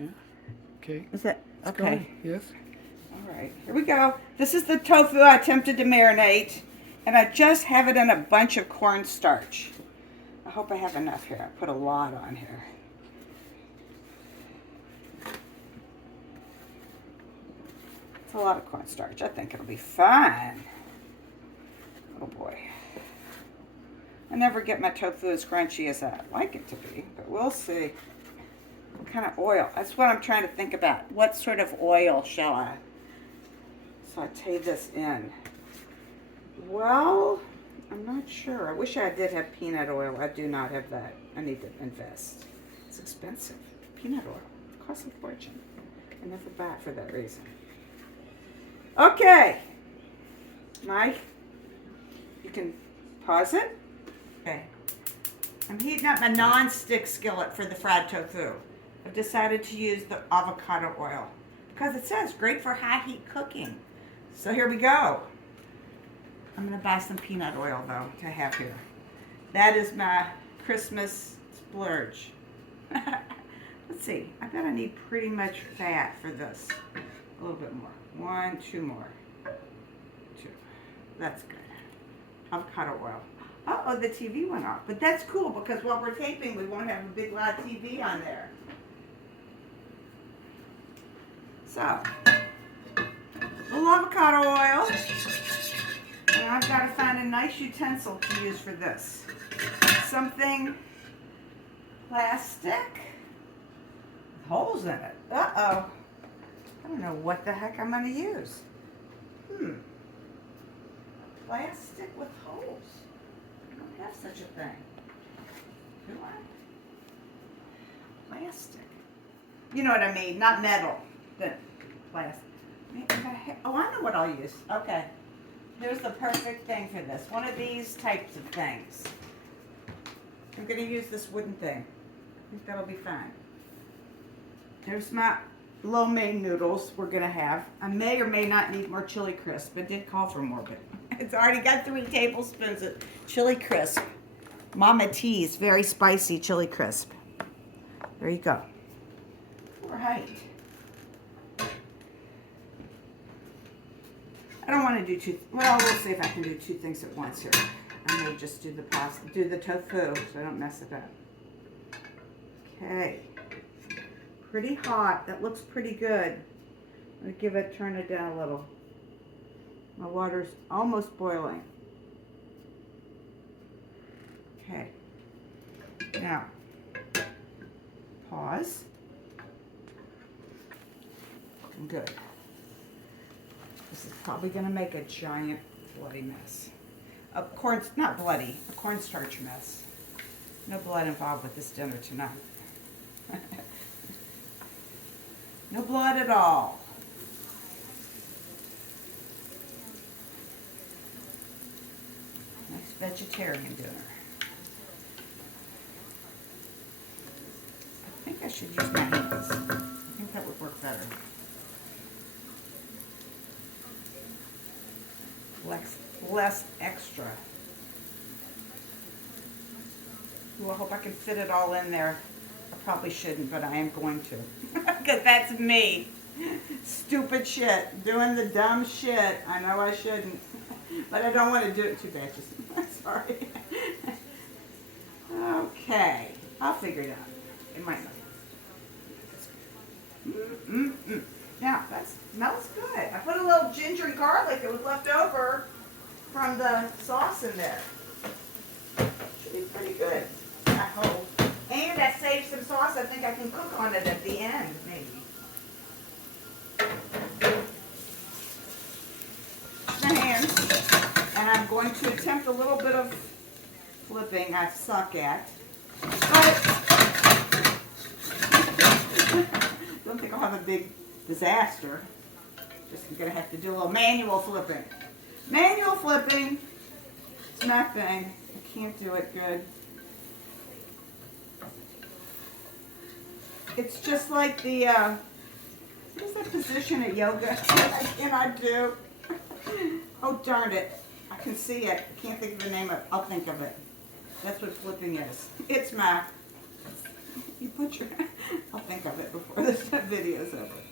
Yeah. Okay. Is it? It's Okay. going. Yes. All right, here we go. This is the tofu I attempted to marinate, and I just have it in a bunch of cornstarch. I hope I have enough here. I put a lot on here. It's a lot of cornstarch. I think it'll be fine. Oh boy. I never get my tofu as crunchy as I'd like it to be, but we'll see. What kind of oil? That's what I'm trying to think about. What sort of oil shall I saute this in? Well, I'm not sure. I wish I did have peanut oil. I do not have that. I need to invest. It's expensive. Peanut oil costs a fortune. I never buy it for that reason. Okay. Mike, you can pause it. Okay. I'm heating up my non-stick skillet for the fried tofu. I've decided to use the avocado oil because it says great for high heat cooking. So here we go. I'm going to buy some peanut oil though to have here. That is my Christmas splurge. Let's see. I bet I need pretty much fat for this. A little bit more. 1, 2 more. 2. That's good. Avocado oil. Uh-oh, the TV went off. But that's cool because while we're taping, we won't have a big loud TV on there. So, a little avocado oil. And I've got to find a nice utensil to use for this. Something plastic with holes in it. Uh-oh. I don't know what the heck I'm going to use. Plastic with holes. I don't have such a thing. Do I? Plastic. You know what I mean, not metal. The plastic. Oh, I know what I'll use. Okay. Here's the perfect thing for this. One of these types of things. I'm going to use this wooden thing. I think that'll be fine. There's my lo mein noodles we're going to have. I may or may not need more chili crisp. It did call for more, but it's already got 3 tablespoons of chili crisp. Mama T's very spicy chili crisp. There you go. All right. I don't want to do 2. Well, we'll see if I can do 2 things at once here. I may just do the pasta, do the tofu, so I don't mess it up. Okay. Pretty hot. That looks pretty good. I'm going to give it, turn it down a little. My water's almost boiling. Okay. Now, pause. Good. This is probably going to make a giant bloody mess. Not bloody, a cornstarch mess. No blood involved with this dinner tonight. No blood at all. Nice vegetarian dinner. I think I should use my hands. I think that would work better. Less extra. Ooh, I hope I can fit it all in there. I probably shouldn't, but I am going to. Because that's me. Stupid shit. Doing the dumb shit. I know I shouldn't. But I don't want to do it 2 batches. Sorry. Okay. I'll figure it out. It might not. Yeah, that smells good. I put a little ginger and garlic that was left over from the sauce in there. Should be pretty good, I hope. And I saved some sauce. I think I can cook on it at the end, maybe. My hands. And I'm going to attempt a little bit of flipping. I suck at. But don't think I'll have a big disaster. Just gonna have to do a little manual flipping. Manual flipping. It's my thing. I can't do it good. It's just like the what is that position at yoga I cannot do? Oh darn it. I can see it. I can't think of the name of it. I'll think of it. That's what flipping is. It's my, you put your, I'll think of it before this videos of it.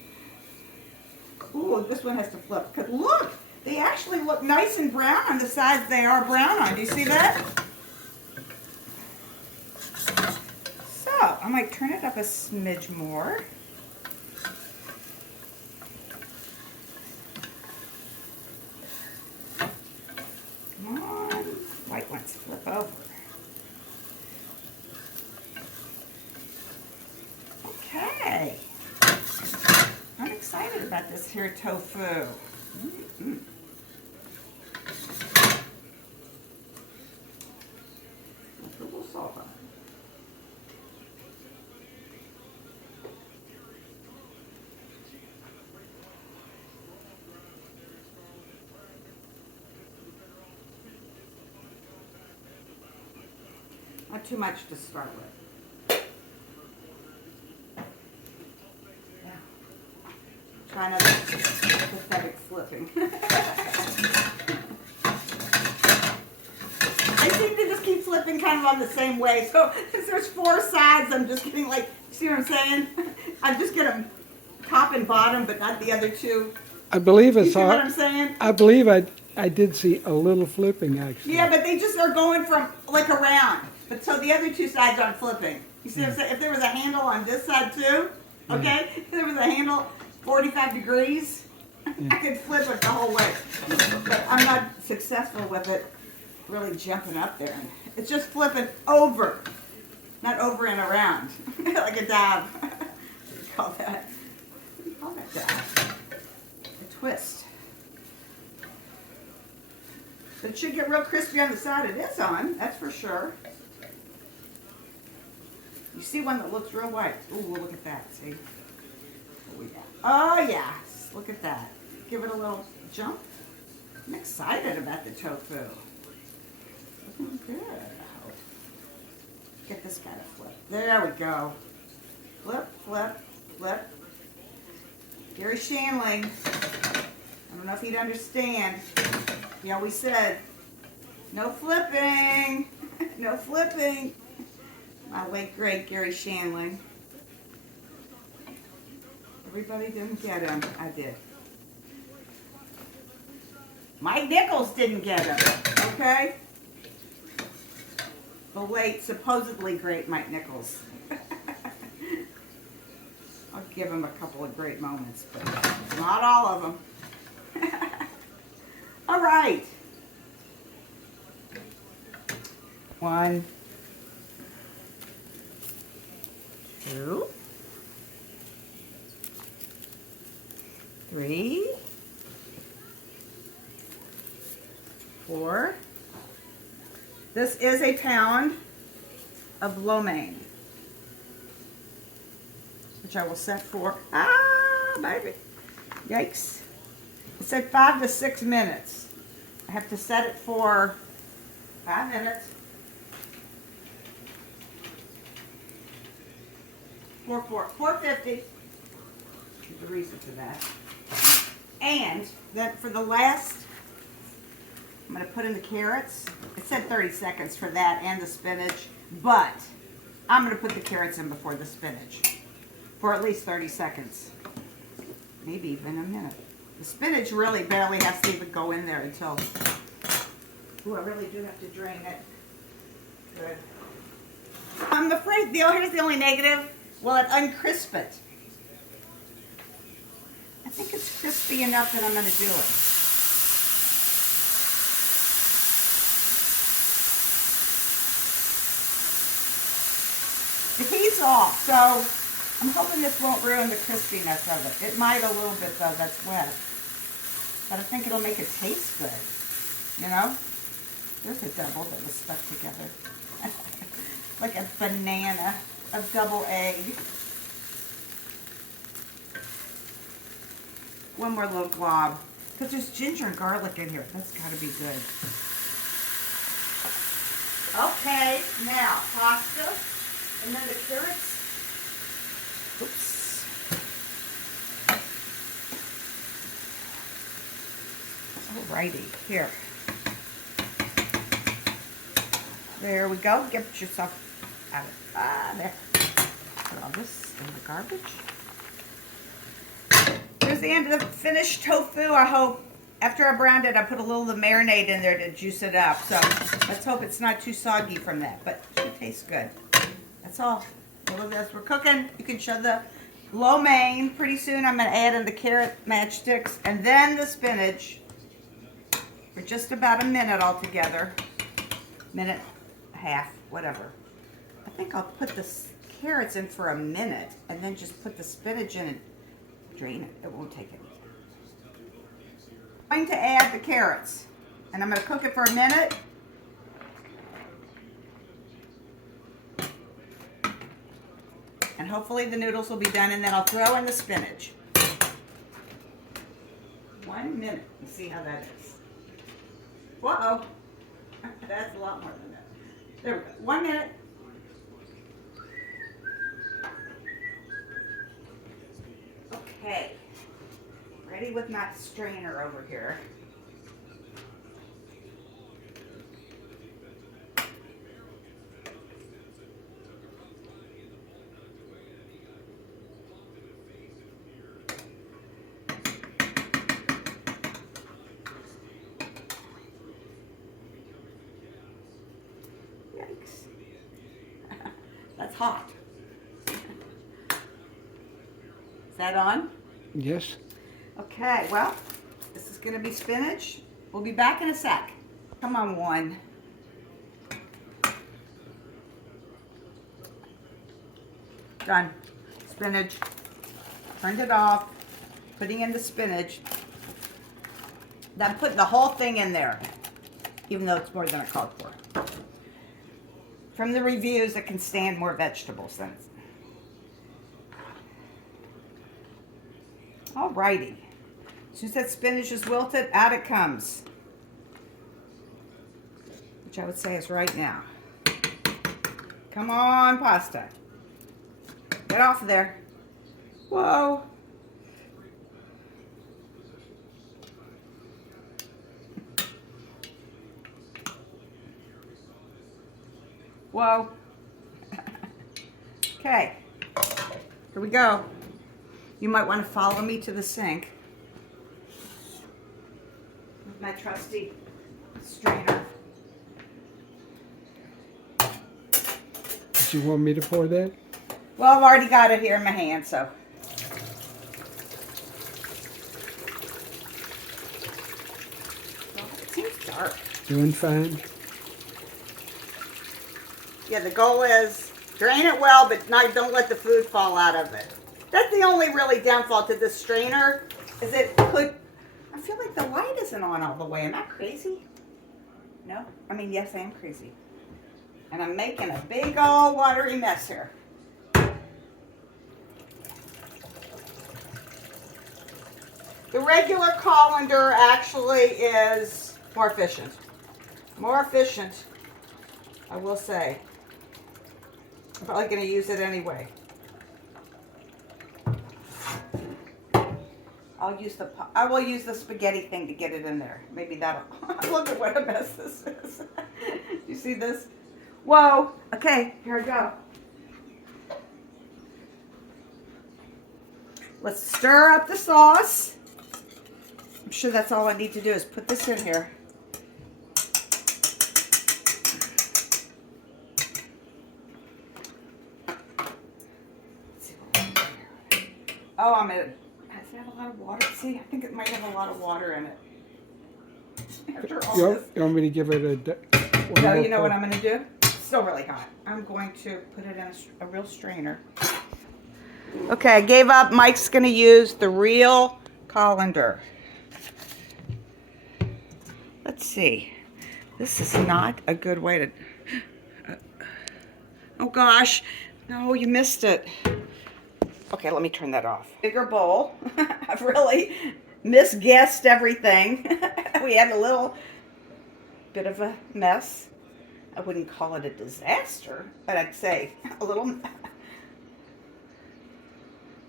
Ooh, this one has to flip. 'Cause look, they actually look nice and brown on the sides they are brown on. Do you see that? So, I might turn it up a smidge more. Come on, white ones flip over. Okay. I'm excited about this here tofu. Mm-hmm. Put a little salt on it. Not too much to start with. Yeah. Try another pathetic flipping. I seem to just keep flipping kind of on the same way. So since there's 4 sides, I'm just getting like, see what I'm saying? I'm just gonna top and bottom, but not the other 2. I believe You it's see what I'm saying? I believe I did see a little flipping actually. Yeah, but they just are going from like around. But so the other 2 sides aren't flipping. You see what I'm saying? If there was a handle on this side too, okay? If there was a handle 45 degrees, I could flip it the whole way. But I'm not successful with it really jumping up there. It's just flipping over, not over and around, like a dab. What do you call that? What do you call that dab? A twist. But it should get real crispy on the side it is on, that's for sure. You see one that looks real white. Ooh, look at that, see? Oh, yeah. Oh, yes. Look at that. Give it a little jump. I'm excited about the tofu. Looking good, I hope. Get this guy to flip. There we go. Flip, flip, flip. Gary Shandling. I don't know if he'd understand. He always said, no flipping. No flipping. My late great Gary Shandling. Everybody didn't get him. I did. Mike Nichols didn't get him. Okay? The late, supposedly great Mike Nichols. I'll give him a couple of great moments, but not all of them. All right. 1, 2, 3, 4. This is a pound of lo mein, which I will set for, baby, yikes. It said 5 to 6 minutes. I have to set it for 5 minutes. 450. There's a reason for that. And then for the last, I'm going to put in the carrots. It said 30 seconds for that and the spinach, but I'm going to put the carrots in before the spinach for at least 30 seconds. Maybe even a minute. The spinach really barely has to even go in there until, ooh, I really do have to drain it. Good. I'm afraid, here's the only negative. Will it uncrisp it? I think it's crispy enough that I'm going to do it. The heat's off, so I'm hoping this won't ruin the crispiness of it. It might a little bit though, that's wet. But I think it'll make it taste good, you know? There's a double that was stuck together. Like a banana, a double egg. One more little glob. Because there's ginger and garlic in here. That's got to be good. Okay, now pasta. And then the carrots. Oops. Alrighty, here. There we go. Get yourself out of there. Put all this in the garbage. there's the end of the finished tofu. I hope after I browned it, I put a little of the marinade in there to juice it up. So let's hope it's not too soggy from that, but it should taste good. That's all. As we're cooking, you can show the lo mein. Pretty soon I'm going to add in the carrot matchsticks and then the spinach for just about a minute altogether. Minute, a half, whatever. I think I'll put the carrots in for a minute and then just put the spinach in and drain it. It won't take it. I'm going to add the carrots and I'm going to cook it for a minute. And hopefully the noodles will be done, and then I'll throw in the spinach. 1 minute and see how that is. Whoa, that's a lot more than that. There we go. 1 minute. Okay, ready with my strainer over here. Yikes. That's hot. Is that on? Yes. Okay, well, this is going to be spinach. We'll be back in a sec. Come on, one. Done. Spinach. Turned it off. Putting in the spinach. Then putting the whole thing in there, even though it's more than I called for. From the reviews, it can stand more vegetables than it's. Alrighty. As soon as that spinach is wilted, out it comes. Which I would say is right now. Come on, pasta. Get off of there. Whoa. Whoa. Okay. Here we go. You might want to follow me to the sink with my trusty strainer. Do you want me to pour that? Well, I've already got it here in my hand, so. Well, it seems dark. Doing fine. Yeah, the goal is drain it well, but don't let the food fall out of it. That's the only really downfall to this strainer, is it could, I feel like the light isn't on all the way. Am I crazy? No? I mean, yes, I am crazy. And I'm making a big old watery mess here. The regular colander actually is more efficient. More efficient, I will say. I'm probably going to use it anyway. I will use the spaghetti thing to get it in there. Maybe that'll, look at what a mess this is. You see this? Whoa. Okay, here I go. Let's stir up the sauce. I'm sure that's all I need to do is put this in here. Oh, I'm in. Has it have a lot of water? See, I think it might have a lot of water in it. After all this. You want me to give it a... No, you know what I'm going to do? It's still really hot. I'm going to put it in a real strainer. Okay, I gave up. Mike's going to use the real colander. Let's see. This is not a good way to... Oh, gosh. No, you missed it. Okay, let me turn that off. Bigger bowl. I've really misguessed everything. We had a little bit of a mess. I wouldn't call it a disaster, but I'd say a little...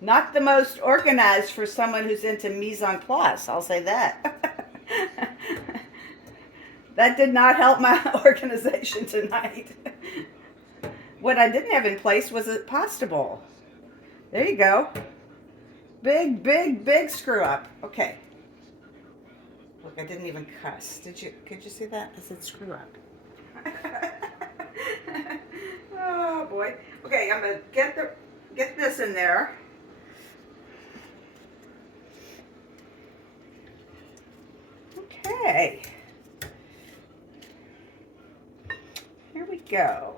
Not the most organized for someone who's into mise en place, I'll say that. That did not help my organization tonight. What I didn't have in place was a pasta bowl. There you go. Big, big, big screw up. Okay. Look, I didn't even cuss. Could you see that? I said screw up. Oh boy. Okay, I'm gonna get this in there. Okay. Here we go.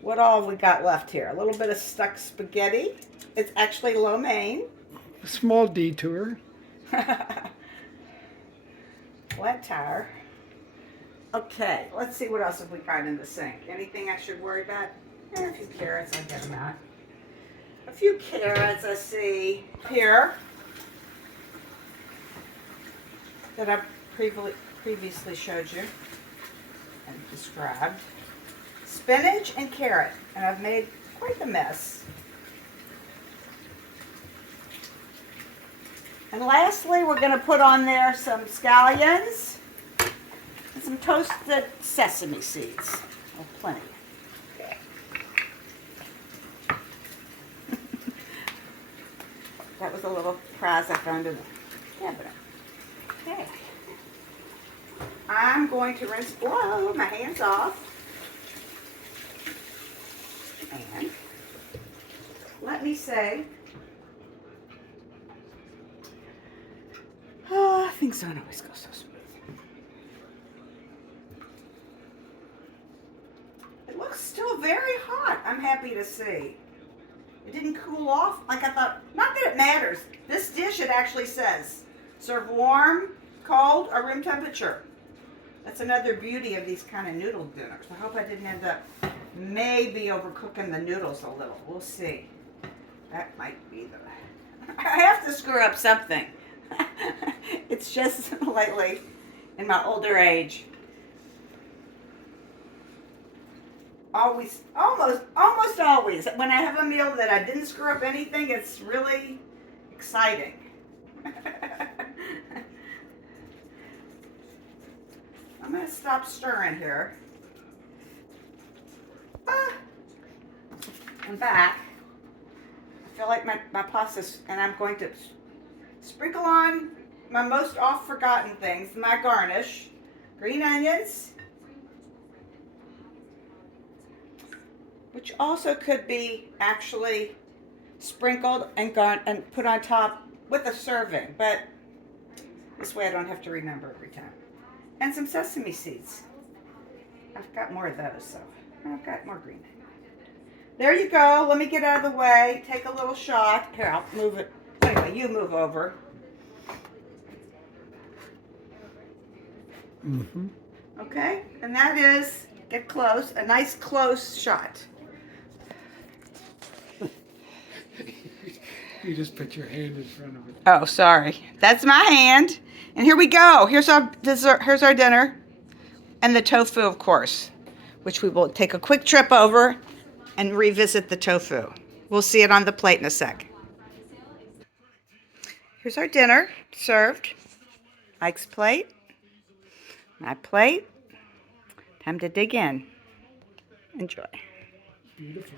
What all have we got left here? A little bit of stuck spaghetti. It's actually lo mein. A small detour. Flat tire. Okay, let's see what else have we got in the sink. Anything I should worry about? A few carrots, I'll get them out. A few carrots I see here that I previously showed you and described. Spinach and carrot, and I've made quite the mess. And lastly, we're going to put on there some scallions and some toasted sesame seeds. Oh, plenty. Okay. That was a little prize I found in the cabinet. Okay. I'm going to blow my hands off. And let me say, things don't always go so smooth. It looks still very hot, I'm happy to see. It didn't cool off like I thought. Not that it matters. This dish, it actually says, serve warm, cold, or room temperature. That's another beauty of these kind of noodle dinners. I hope I didn't end up maybe overcooking the noodles a little. We'll see. That might be the... I have to screw up something. It's just lately, in my older age. Always, almost always, when I have a meal that I didn't screw up anything, it's really exciting. I'm going to stop stirring here. I'm back. I feel like my pasta's, and I'm going to sprinkle on my most oft-forgotten things, my garnish. Green onions, which also could be actually sprinkled and put on top with a serving, but this way I don't have to remember every time. And some sesame seeds. I've got more of those, so I've got more green. There you go. Let me get out of the way. Take a little shot. Here, I'll move it. Anyway, you move over. Mm-hmm. Okay, and that is, get close, a nice close shot. You just put your hand in front of it. Oh, sorry. That's my hand. And here we go. Here's our dessert. Here's our dinner. And the tofu, of course, which we will take a quick trip over and revisit the tofu. We'll see it on the plate in a sec. Here's our dinner served. Mike's plate. My plate. Time to dig in. Enjoy. Beautiful.